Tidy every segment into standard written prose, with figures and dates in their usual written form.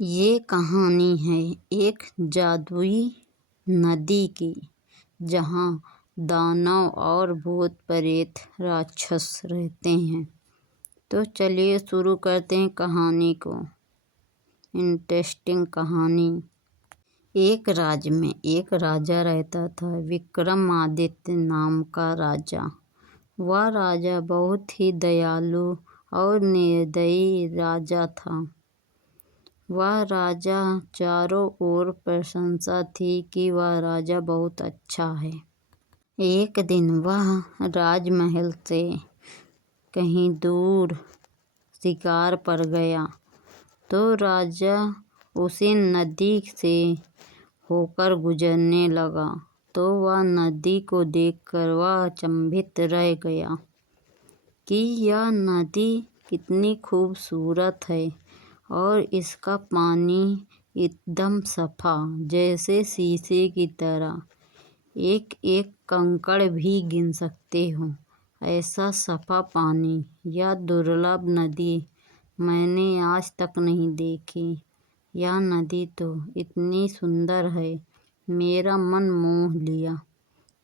ये कहानी है एक जादुई नदी की, जहाँ दानव और भूत प्रेत राक्षस रहते हैं। तो चलिए शुरू करते हैं कहानी को। इंटरेस्टिंग कहानी। एक राज्य में एक राजा रहता था, विक्रमादित्य नाम का राजा। वह राजा बहुत ही दयालु और निर्दयी राजा था। वह राजा चारों ओर प्रशंसा थी कि वह राजा बहुत अच्छा है। एक दिन वह राजमहल से कहीं दूर शिकार पर गया, तो राजा उसी नदी से होकर गुजरने लगा। तो वह नदी को देखकर वह अचंभित रह गया कि यह नदी कितनी खूबसूरत है और इसका पानी एकदम सफ़ा, जैसे शीशे की तरह। एक एक कंकड़ भी गिन सकते हो, ऐसा सफ़ा पानी। यह दुर्लभ नदी मैंने आज तक नहीं देखी। यह नदी तो इतनी सुंदर है, मेरा मन मोह लिया।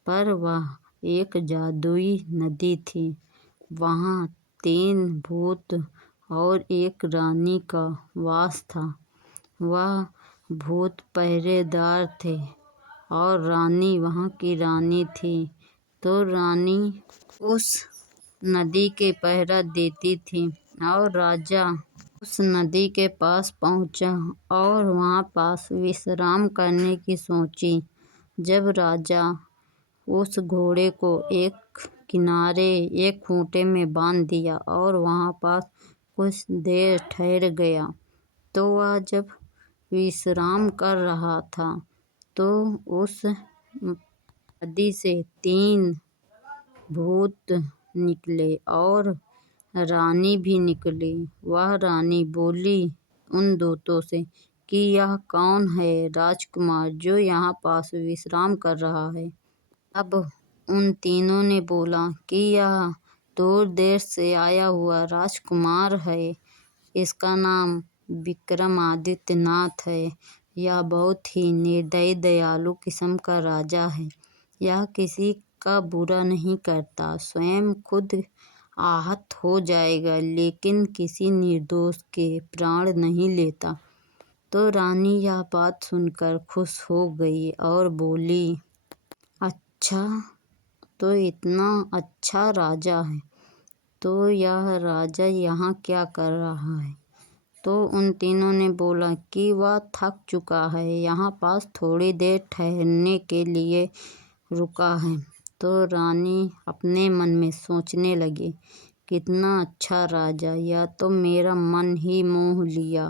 पर वह एक जादुई नदी थी। वहाँ 3 भूत और एक रानी का वास था। वह भूत पहरेदार थे और रानी वहाँ की रानी थी। तो रानी उस नदी के पहरा देती थी और राजा उस नदी के पास पहुँचा और वहाँ पास विश्राम करने की सोची। जब राजा उस घोड़े को एक किनारे एक खूंटे में बांध दिया और वहाँ पास कुछ देर ठहर गया, तो वह जब विश्राम कर रहा था, तो उस नदी से 3 भूत निकले और रानी भी निकली। वह रानी बोली उन दूतों से कि यह कौन है राजकुमार जो यहाँ पास विश्राम कर रहा है। अब उन तीनों ने बोला कि यह दूर देश से आया हुआ राजकुमार है। इसका नाम विक्रमादित्य नाथ है। यह बहुत ही निर्दयी दयालु किस्म का राजा है। यह किसी का बुरा नहीं करता, स्वयं खुद आहत हो जाएगा, लेकिन किसी निर्दोष के प्राण नहीं लेता। तो रानी यह बात सुनकर खुश हो गई और बोली, अच्छा, तो इतना अच्छा राजा है, तो यह राजा यहाँ क्या कर रहा है? तो उन तीनों ने बोला कि वह थक चुका है, यहाँ पास थोड़ी देर ठहरने के लिए रुका है। तो रानी अपने मन में सोचने लगी, कितना अच्छा राजा, यह तो मेरा मन ही मोह लिया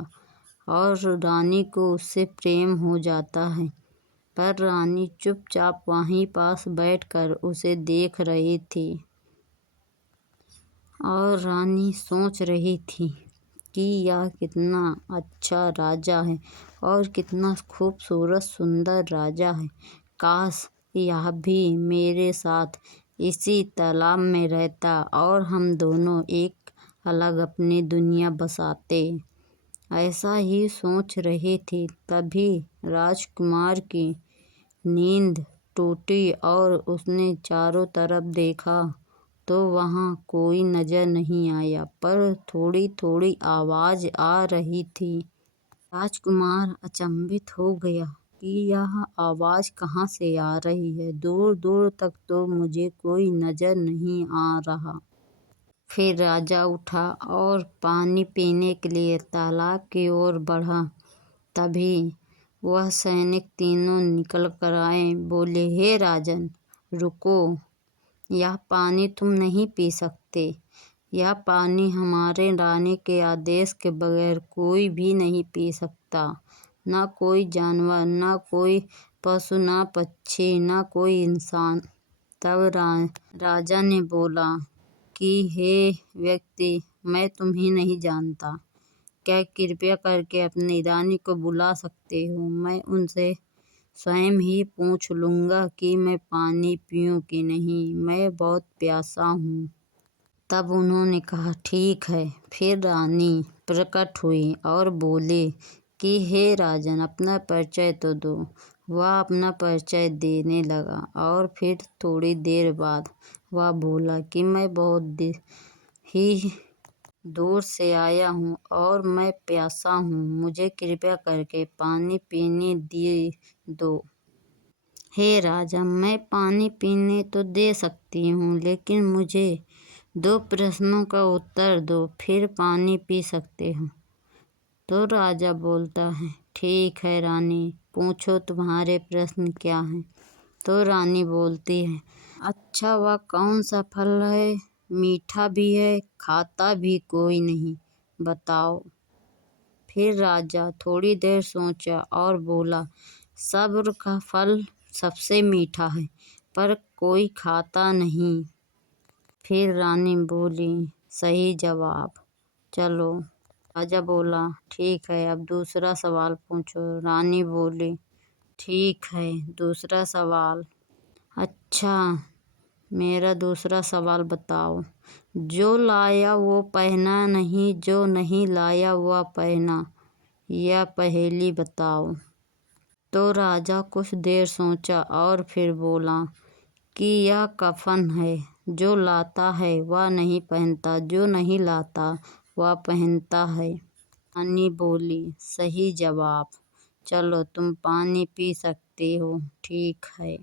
और रानी को उससे प्रेम हो जाता है। पर रानी चुपचाप वहीं पास बैठकर उसे देख रही थी और रानी सोच रही थी कि यह कितना अच्छा राजा है और कितना खूबसूरत सुंदर राजा है। काश यह भी मेरे साथ इसी तालाब में रहता और हम दोनों एक अलग अपनी दुनिया बसाते। ऐसा ही सोच रही थी, तभी राजकुमार की नींद टूटी और उसने चारों तरफ देखा, तो वहाँ कोई नजर नहीं आया, पर थोड़ी थोड़ी आवाज़ आ रही थी। राजकुमार अचंभित हो गया कि यह आवाज़ कहाँ से आ रही है। दूर दूर तक तो मुझे कोई नजर नहीं आ रहा। फिर राजा उठा और पानी पीने के लिए तालाब की ओर बढ़ा। तभी वह सैनिक तीनों निकल कर आए। बोले, हे राजन, रुको, यह पानी तुम नहीं पी सकते। यह पानी हमारे रानी के आदेश के बगैर कोई भी नहीं पी सकता। न कोई जानवर, न कोई पशु, न पक्षी, न कोई इंसान। तब राजा ने बोला कि हे व्यक्ति, मैं तुम्हें नहीं जानता, क्या कृपया करके अपनी रानी को बुला सकते हो? मैं उनसे स्वयं ही पूछ लूँगा कि मैं पानी पीऊँ कि नहीं, मैं बहुत प्यासा हूँ। तब उन्होंने कहा, ठीक है। फिर रानी प्रकट हुई और बोली कि हे राजन, अपना परिचय तो दो। वह अपना परिचय देने लगा और फिर थोड़ी देर बाद वह बोला कि मैं बहुत ही दूर से आया हूँ और मैं प्यासा हूँ, मुझे कृपया करके पानी पीने दो। हे राजा, मैं पानी पीने तो दे सकती हूँ, लेकिन मुझे 2 प्रश्नों का उत्तर दो, फिर पानी पी सकते हो। तो राजा बोलता है, ठीक है रानी, पूछो तुम्हारे प्रश्न क्या हैं। तो रानी बोलती है, अच्छा वह कौन सा फल है, मीठा भी है, खाता भी कोई नहीं, बताओ। फिर राजा थोड़ी देर सोचा और बोला, सब्र का फल सबसे मीठा है, पर कोई खाता नहीं। फिर रानी बोली, सही जवाब, चलो। राजा बोला, ठीक है, अब दूसरा सवाल पूछो। रानी बोली, ठीक है, दूसरा सवाल। अच्छा, मेरा दूसरा सवाल बताओ। जो लाया वो पहना नहीं, जो नहीं लाया वह पहना, यह पहेली बताओ। तो राजा कुछ देर सोचा और फिर बोला कि यह कफन है, जो लाता है वह नहीं पहनता, जो नहीं लाता वह पहनता है। रानी बोली, सही जवाब, चलो तुम पानी पी सकते हो। ठीक है।